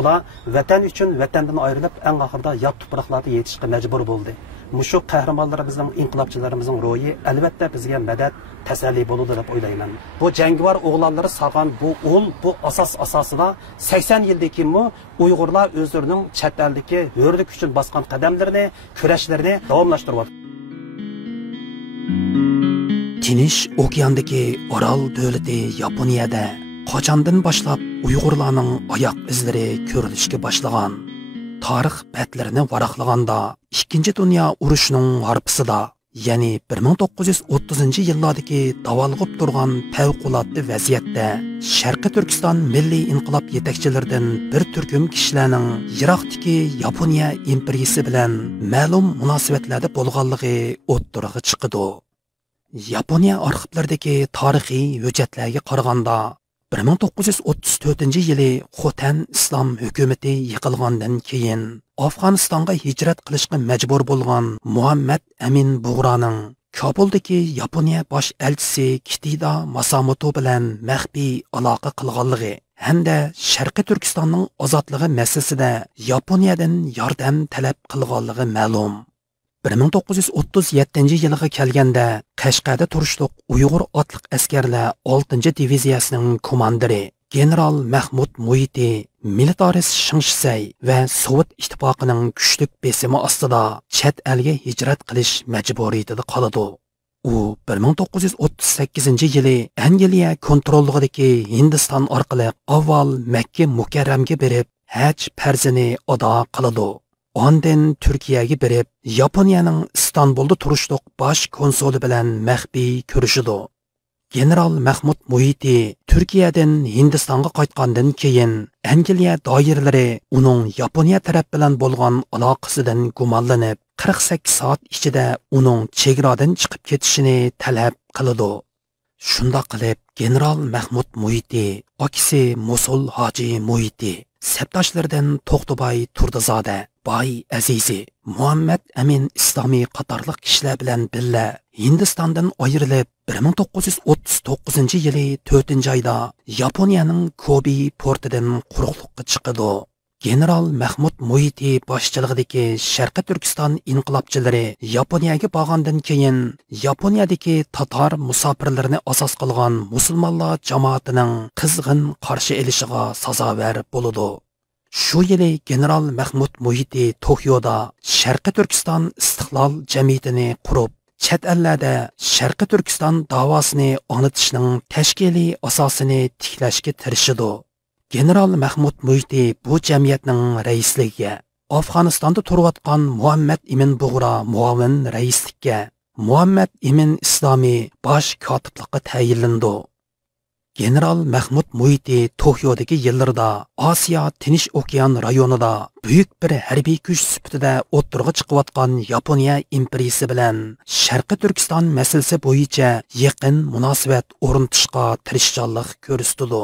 bular vatan uchun vatandan ayrilib eng oxirida yot tuproqlarda yetishishga majbur bo'ldi. Mushu qahramonlarimizning, inqilobchilarimizning ro'yi albatta bizga madad, tasalli bo'ladi deb o'ylayman. Bu jangovar o'g'lonlari sog'an bu o'l, bu asosida 80 yildan keyin Uyg'urlar o'zlarining chet eldagi hurlik uchun bosgan qadamlarini, kurashlarini davomlashtiryapti. Tinch okeandagi Orol davlati Yaponiyada qachondan boshlab Uyg'urlarning oyoq izlari ko'rilishga boshlagan. Tarix batlarini varaqlaganda 2. Dünya urushining harpisida, ya'ni 1930-yillardagi davolg'ib turgan favqulodda vaziyatda Sharqiy Turkiston milliy inqilob yetakchilaridan bir turkum kishilarning Iroqdagi Yaponiya imperiyasi bilan ma'lum munosabatlarda bo'lganligi o'ttiriga chiqdi. Yaponiya arxivlaridagi tarixiy hujjatlarga qaraganda 1934-yili Xotan islom hukumati yiqilgandan keyin Afg'onistonga hijrat qilishga majbur bo'lgan Muhammad Amin Bug'roning Kabuldagi Yaponiya bosh elchisi Kitida Masamoto bilan maxfiy aloqa qilganligi hamda Sharqiy Turkistonning ozodligi masalasida Yaponiyadan yordam talab qilganligi ma'lum. 1937-yilga kelganda Qashqarda turishliq Uyg'ur otliq askarlar 6-diviziyasining komandiri general Mahmud Muhiti, militarist Shingshay va Sovet ittifoqining kuchlik besimi ostida chet elga hijrat qilish majburiyatida qoladi. U 1938-yili Angliya kontrolligidagi Hindiston orqali avval Makka mukarramga berib, haj farzini ado qiladi. Ondan Turkiyaga berib, Yaponiyaning Istanbulda turishliq bosh konsuli bilan maxfiy ko'rishdi. General Mahmud Muhiti Turkiyadan Hindistonga qaytgandan keyin Angliya doiralari uning Yaponiya taraf bilan bo'lgan aloqasidan gumonlanib, 48 soat ichida uning chegaradan chiqib ketishini talab qildi. Shunda qilib General Mahmud Muhiti, akisi Musul Hoji Muhiti, sabdoshlaridan To'xtabay Turdizoda, Boy Azizi, Muhammad Amin Islomiy qatorliq kishilar bilan birga Hindistondan ayrilib 1939-yili 4-oyda Yaponiyaning Kobe portidan quruqlikka chiqdi. General Mahmud Muhiti boshchiligidagi Sharqiy Turkiston inqilobchilari Yaponiyaga borgandan keyin Yaponiyadagi tatar musofirlarini asos qilgan musulmonlar jamoatining qizg'in qarshi elishiga sazovar bo'ldi. Shu yili General Mahmud Muhiti Tokioda Sharqiy Turkiston istiqlol jamiyatini qurib, chet ellarda Sharqiy Turkiston davosini anglitishning tashkiliy asosini tiklashga tirishdi. General Mahmud Muhiti bu jamiyatning raisligiga, Afg'onistonda turayotgan Muhammad Amin Bug'ro muavin raislikka, Muhammad Amin Islomiy bosh kotiblikqa tayinlandi. General Mahmud Muhiti Tokiodagi yillarda Osiyo Tinch okean rayonida buyuk bir harbiy kuch sifatida o'ttirg'i chiqayotgan Yaponiya imperiyasi bilan Sharqiy Turkiston masalasi bo'yicha yaqin munosabat o'rnatishga tirishchanlik ko'rsatdi.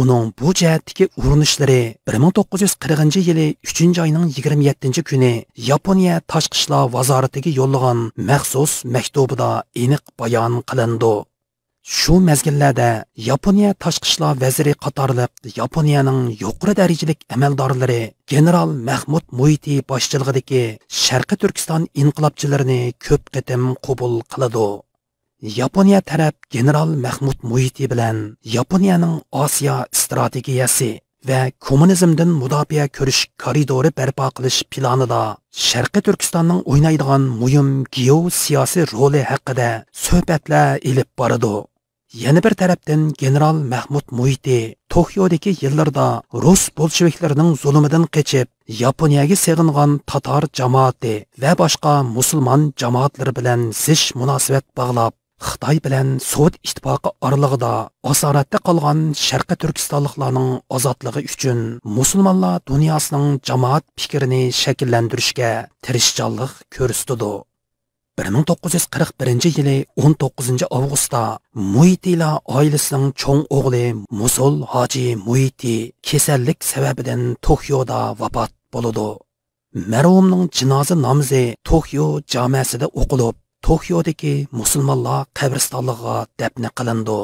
Uning bu jihatdagi urinishlari 1940-yili 3-oyning 27-kuni Yaponiya tashqi ishlar vazoratiga yo'llagan maxsus maktubida aniq bayon qilindi. Shu mezgillarda Yaponiya tashqi ishlar vaziri qatorliq Yaponiyaning yuqori darajalik amaldorlari General Mahmud Muhiti boshchiligidagi Sharqiy Turkiston inqilobchilarini ko'p qatim qabul qiladi. Yaponiya taraf General Mahmud Muhiti bilan Yaponiyaning Osiyo strategiyasi va kommunizmdan mudofaa ko'rish koridori barpo qilish planida Sharqiy Turkistonning o'ynaydigan muhim geosiyosiy roli haqida suhbatlar elib boradi. Yana bir tarafdan General Mahmud Muhiti Tokiodagi yillarda Rus bolsheviklarining zulmidan qochib, Yaponiyaga sig'ingan tatar jamoati va boshqa musulmon jamoatlari bilan zich munosabat bog'lab, Xitoy bilan Sovet ittifoqi oralig'ida asoratda qolgan Sharqiy Turkistonliklarning ozodligi uchun musulmonlar dunyosining jamoat fikrini shakllantirishga tirishchanlik ko'rsatdi. 1941-yili 19-avgustda Muhitila oilasining cho'ng o'g'li Musul Hoji Muhiti kasallik sababidan Tokioda vafot bo'ldi. Marhumning janoza namozi Tokio jamoasida o'qilib, Tokiodagi musulmonlar qabristonligiga dafn qilindi.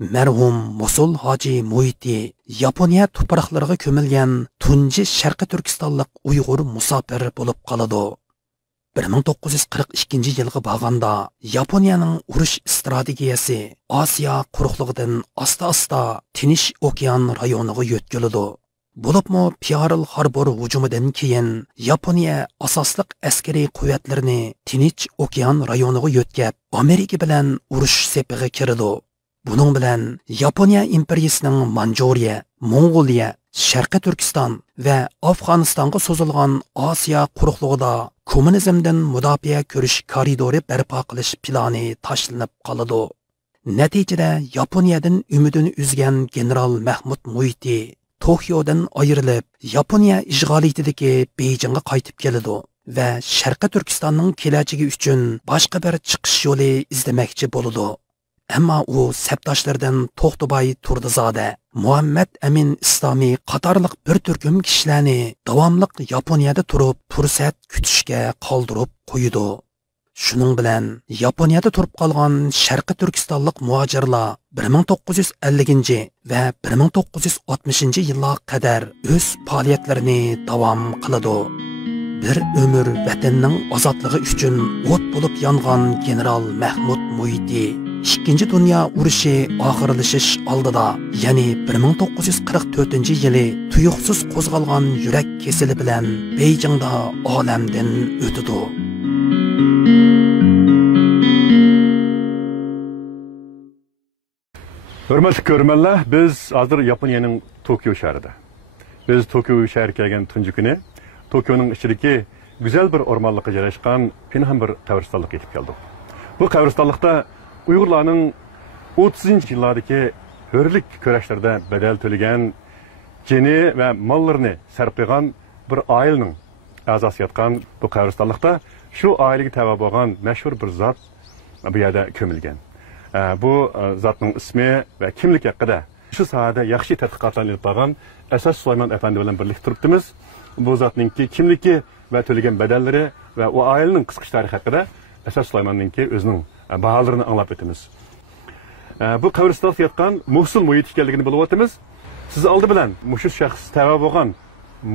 Mərhum Mosul Hacı Muhiti Yaponiya tuproqlarına kömilgan tunji Sharqi Turkistonlik Uyg'ur musafir bo'lib qoladi. 1942 yilga borganda Yaponiyaning urush strategiyasi Osiyo quruqligidan asta-asta Tinch okean rayoniga yo'tkiladi. Bo'libmi Pearl Harbor hujumidan keyin Yaponiya asosliq askariy quvvatlarini Tinch okean rayoniga yo'tkab Amerika bilan urush sepiga kirdi. Bunun bilan Yaponiya imperiyasining Manjuriya, Mongoliya, Sharqi Turkiston va Afg'onistonga so'zilgan Osiyo quruqligida kommunizmdan mudofaa ko'rish koridori barpo qilish plani tashlanib qoladi. Natijada Yaponiyadan umidini uzgan general Mahmud Muhiti Tokiodan ayrilib, Yaponiya ishg'oliyatidagi Beyjingga qaytib keladi va Sharqi Turkistonning kelajagi uchun boshqa bir chiqish yo'li izlamoqchi bo'ladi. Ammo u sabdoshlardan To'xtabay Turdizoda, Muhammad Amin Islomiy qatorliq bir turkum kishilarni davomliq Yaponiyada turib fursat kutishga qoldirib qo'ydi. Shuning bilan Yaponiyada turib qolgan Sharqi Turkistonlik muhojirlar 1950 va 1960 yillarga qadar o'z faoliyatlarini davom qiladi. Bir ömür vatanning ozodligi uchun o't bo'lib yongan general Mahmud Muhiti İkinci Dünya urushi oxirlashish oldida, ya'ni 1944-yili tuyuqsiz qo'zg'algan yurak kesili bilan Beyjingda olamdan o'tdi. Hurmatli ko'rmanlar, biz hozir Yaponiyaning Tokio shahrida. Biz Tokio shahriga kelgan tunji kuni Tokioning ichidagi go'zal bir o'rmonlikqa joylashgan pinhon bir qabristonlikka yetib keldik. Bu qabristonlikda Uyg'urlarning 30-yillardagi hurlik kurashlarida bedel to'lagan jini va mollarini sarf qilgan bir oilaning a'zosi yotgan bu qabristonlikda shu oilaga tava bo'lgan mashhur bir zot bu yerda ko'milgan. Bu zotning ismi va kimligi haqida shu sohada yaxshi tadqiqotlarni olib borgan Asas Sulaymon afandi bilan birlikda turibmiz. Bu zotningki kimligi va to'lagan badallari va u oilaning qisqacha tarixi haqida Asas Sulaymonninki o'zining baholarini anglab o'tamiz. Bu qabristonda yotgan Mosul Muhiti ekanligini bilib o'tamiz. Siz oldi bilan mushu shaxs tava bo'lgan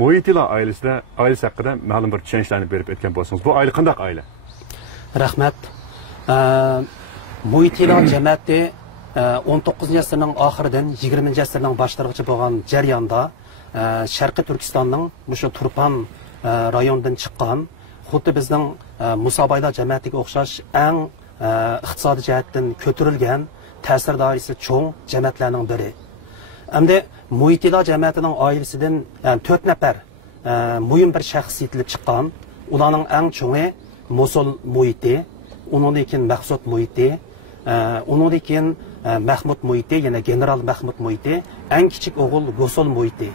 Muhitilar oilasi haqida ma'lum bir tushunchlarni berib o'tgan bo'lsangiz. Bu oila qanday oila? Rahmat. Muhitilar jamiyati 19-asrning oxiridan 20-asrning boshlarigacha bo'lgan jarayonda Sharqi Turkistonning mushu Turpan rayonidan chiqqan, xuddi bizning Musobaylar jamiyatiga o'xshash eng iqtisodiy jihatdan ko'tarilgan, ta'sir doirasi cho'ng jamiyatlarning biri. Hamda Muhitilar jamiyatining oilasidan 4 nafar muhim bir shaxs yetilib chiqqan. Ularning eng cho'ngi Mosul Muhiti, undan keyin Maqsud Muhiti, undan keyin Mahmud Muhiti, yana general Mahmud Muhiti, eng kichik o'g'il Gosul Muhiti.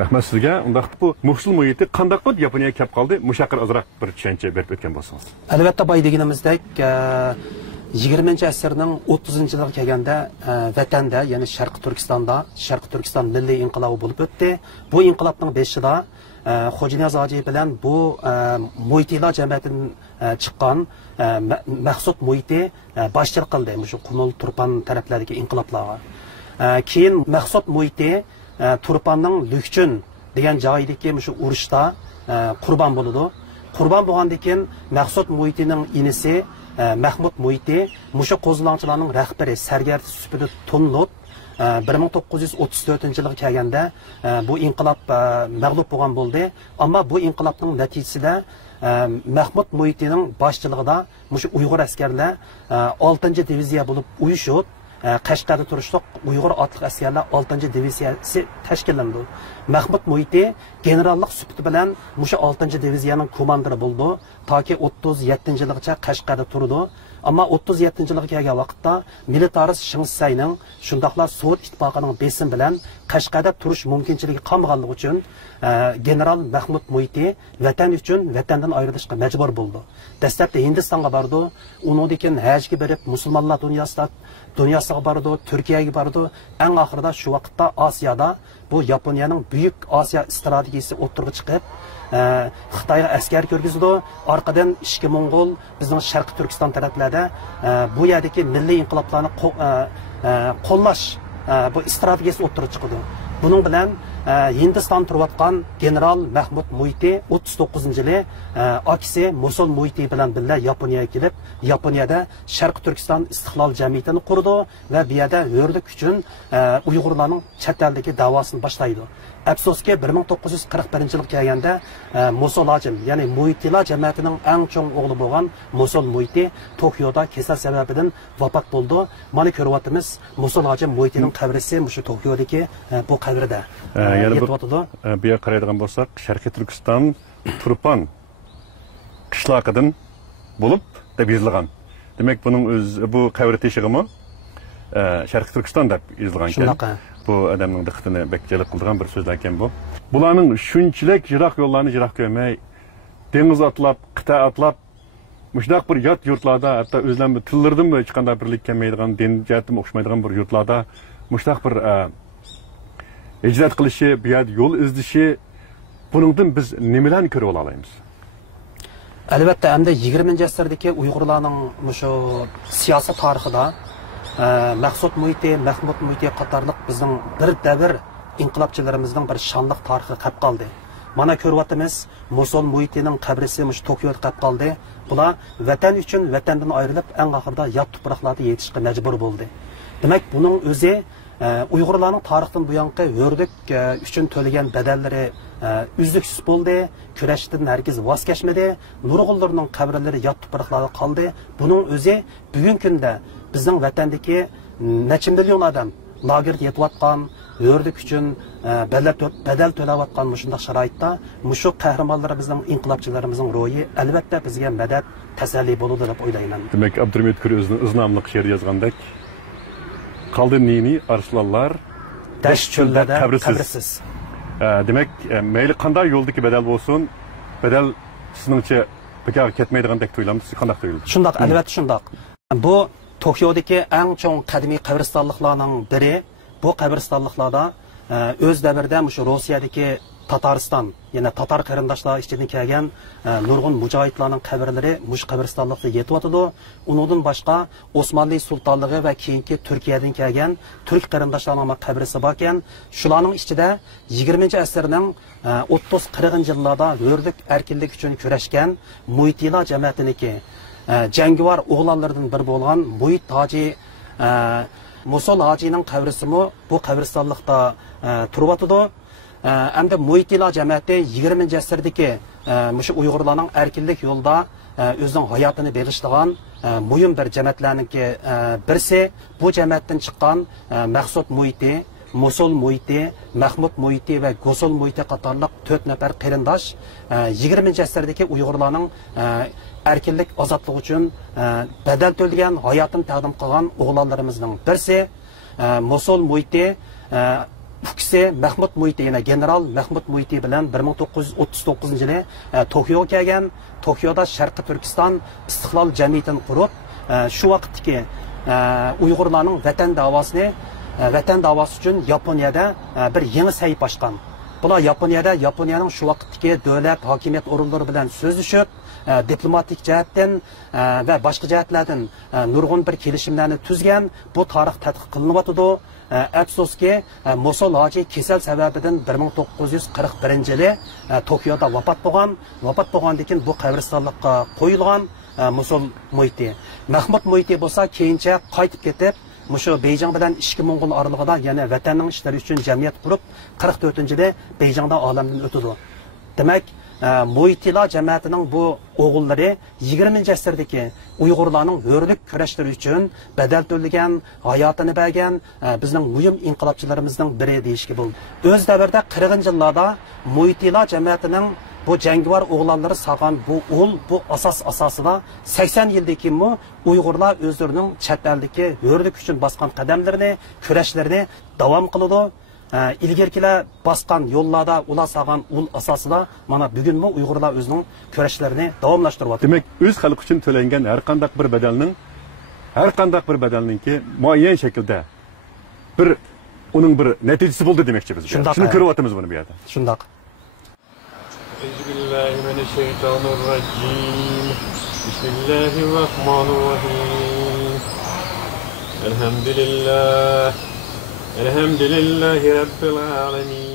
Rahmat sizga. Unda bu Mosul Muhiti qanday qilib Yaponiyaga kelib qoldi? Mushaqir azroq bir tushuncha berib o'tgan bo'lsangiz. Albatta, boy deganimizdek 20-asrning 30-yiliga kelganda vatanda, ya'ni Sharqi Turkiston milliy inqilobi bo'lib o'tdi. Bu inqilobning beshida Xo'janiyaz Hoji bilan bu Muhitilar jamiyatidan chiqqan Maqsud Muhiti boshchilik qildi shu Qumul Turpan taraflaridagi inqiloblarga. Keyin Maqsud Muhiti Turpanning Lükchun degan joyidagi shu urushda qurbon bo'ladi. Qurbon bo'lgandan keyin Maqsud Muhitining inisi Mahmud Muhiti mushu qo'zg'olonchilarning rahbari sargardi sifatida tunlib 1934-yilga kelganda bu inqilob mag'lub bo'lgan bo'ldi. Ammo bu inqilobning natijasida Mahmud Muhitining boshchiligida mushu Uyg'ur askarlar 6-diviziya bo'lib uyushib Qashqarda turishliq Uyg'ur otliq askarlar 6-diviziyasi tashkillandi. Mahmud Muhiti generallik sifati bilan mushu 6-diviziyaning komandiri bo'ldi, toki 37-yilgacha Qashqarda turdi. Ammo 37-yilga kelgan vaqtda militarist Shingsayning shundoqlar Sovet ittifoqining besim bilan Qashqarda turish mumkinchiligi qolmaganligi uchun general Mahmud Muhiti vatan uchun vatandan ayrilishga majbur bo'ldi. Dastlabda Hindistonga bordi, undan keyin hajga berib musulmonlar dunyosiga bordi, Turkiyaga bordi. Eng oxirida shu vaqtda Osiyoda bu Yaponiyaning Buyuk Osiyo strategiyasi o'ttirib chiqib, Xitoyga askar ko'rgizdi. Orqadan ishki Mo'ng'ol bizning Sharqiy Turkiston taraflarda bu yerdagi milliy inqiloblarni qo'llash bu strategiyasi o'ttirib chiqdi. Buning bilan Hindiston turayotgan general Mahmud Muiti 39-yili aksi Mosul Muiti bilan birga Yaponiyaga kelib, Yaponiyada Sharqiy Turkiston istiqlol jamiyatini qurdi va bu yerda hurlik uchun Uyg'urlarning chet eldagi davosini boshlaydi. Afsuski 1941-yilga kelganda Mosul Hajim, ya'ni Muitilar jamiyatining eng chong o'g'li bo'lgan Mosul Muiti Tokioda kasal sababidan vafot bo'ldi. Mana ko'ryapmiz, Mosul Hajim Muitining qabrisi shu Tokiodagi bu qabrda. Yani bu yer qaraydigan bo'lsak, Sharqiy Turkiston Turpan qishlog'idan bo'lib deb yozilgan. Demak, buning bu qabr teshig'imi Sharqiy Turkiston deb yozilgan ekan. Bu adamning diqqatini bekçilik qilgan bir so'zlar ekan bu. Bularning shunchalik yiroq yo'llarni yiroq ko'rmay, dengiz atlab, qita atlab, mushdaq bir yot yurtlarda, hatto o'zlarining tillaridan hech qanday birlik kelmaydigan, din jihatdan o'xshamaydigan bir yurtlarda mushdaq bir icraat qilishi, bu yerda yo'l izdishi, buningdan biz nimalarni ko'rib olamiz? Albatta, hamda 20-asrdagi Uyg'urlarning shu siyosiy tarixida Maqsud Muiti, Mahmud Muiti qatorliq bizning bir davr inqilobchilarimizning bir shonliq tarixi qolib qoldi. Mana ko'ryapmiz, Mosul Muitining qabrisi mush Tokioda qolib qoldi. Bular vatan uchun vatandan ayrilib, eng oxirida yot tuproqlarda yetishga majbur bo'ldi. Demak, buning o'zi Uyg'urlarning tarixdan buyanqi hurlik uchun to'lagan badallari uzluksiz bo'ldi, kurashdan hargiz voz kechmadi, nurg'unlarning qabrlari yot tuproqlarda qoldi. Buning o'zi bugungi kunda bizning vatandagi necha million odam lagerda yetayotgan, hurlik uchun badal to'layotgan shunday sharoitda mushu qahramonlarimizning, inqilobchilarimizning ro'yi albatta bizga madad, tasalli bo'ladi deb o'ylayman. Demak, Abdurahmon Kuri o'zining iznamli she'r yozgandek, qoldi nini arslanlar dash cho'llarda qabrsiz. Demak, mayli qanday yo'ldagi badal bo'lsin, badal sizningcha bekor ketmaydigandek to'ylamsiz, qanday to'yildi? Shundoq, albatta shundoq. Bu Tokiodagi eng chong qadimiy qabristonliklarning biri. Bu qabristonliklarda o'z davrida shu Rossiyadagi Tatariston, ya'ni Tatar qarindoshlar ichidan kelgan nurg'un mujohidlarning qabrlari mush qabristonlikda yetyotdi. Uningdan boshqa Osmonli sultonligi va keyingi Turkiyadan kelgan turk qarindoshlarning qabrisi bor ekan. Shularning ichida 20-asrning 30-40 yillarda hurlik, erkinlik uchun kurashgan Muitilar jamiyatiniki jangovar o'g'lonlardan biri bo'lgan Muit Hoji Mosul Hojining qabrisimi bu qabristonlikda turibdi. Hamda Muitilar jamiyati 20-asrdagi mushu Uyg'urlarning erkinlik yo'lida o'zining hayotini berishdigan muhim bir jamiyatlarningki birisi. Bu jamiyatdan chiqqan Maqsud Muiti, Mosul Muiti, Mahmud Muiti va Gosul Muiti qatorliq 4 nafar qarindosh 20-asrdagi Uyg'urlarning erkinlik, ozodlik uchun badal to'lagan, hayotini taqdim qilgan o'g'lonlarimizning birisi. Mosul Muiti ikisi Mahmud Muiti, yana general Mahmud Muiti bilan 1939-yili Tokioga kelgan. Tokioda Sharqiy Turkiston istiqlol jamiyatini qurib, shu vaqtdagi Uyg'urlarning vatan davosi uchun Yaponiyada bir yangi sahifa ochgan. Bular Yaponiyaning shu vaqtdagi davlat hokimiyat o'rinlari bilan so'zlashib, diplomatik jihatdan va boshqa jihatlardan nurg'un bir kelishimlarni tuzgan. Bu tarix tadqiq qilinyapti. Afsuski, Mosul Hoji kasal sababidan 1941-yili Tokioda vafot bo'lgan. Vafot bo'lgandan keyin bu qabristonlikqa qo'yilgan Mosul Muiti. Mahmud Muiti bo'lsa keyincha qaytib ketib, mushu Beyjing bilan ishki Mo'ng'ol oralig'ida yana vatanning ishlari uchun jamiyat qurib, 44-yili Beyjingda olamdan o'tdi. Demak, Muitilar jamiyatining bu o'g'illari 20-asrdagi Uyg'urlarning hurlik kurashlari uchun badal to'lagan, hayotini bergan bizning muhim inqilobchilarimizning biri deyishga bo'ladi. O'z davrida 40-yillarda Muitilar jamiyatining bu jangovar o'g'lonlari saqan bu asosida 80 yildan keyinmi Uyg'urlar o'zlarining chet eldagi hurlik uchun bosgan qadamlarini, kurashlarini davom qiladi. İlgirkiler baskan yollarda ular sağan ul asasida mana bugunmi Uyg'urlar o'zining kurashlarini davomlashtiryapti. Demak, o'z xalq uchun to'langan har qanday bir badalninki muayyan shaklda bir Onun bir neticesi buldu demekçi biz. Şundaq, Şunu görüyoruz bunu bir yerde. Şundaq. Euzubillahimineşşeytanirracim. Bismillahirrahmanirrahim. Elhamdülillah. Elhamdülillahi Rabbil alemin.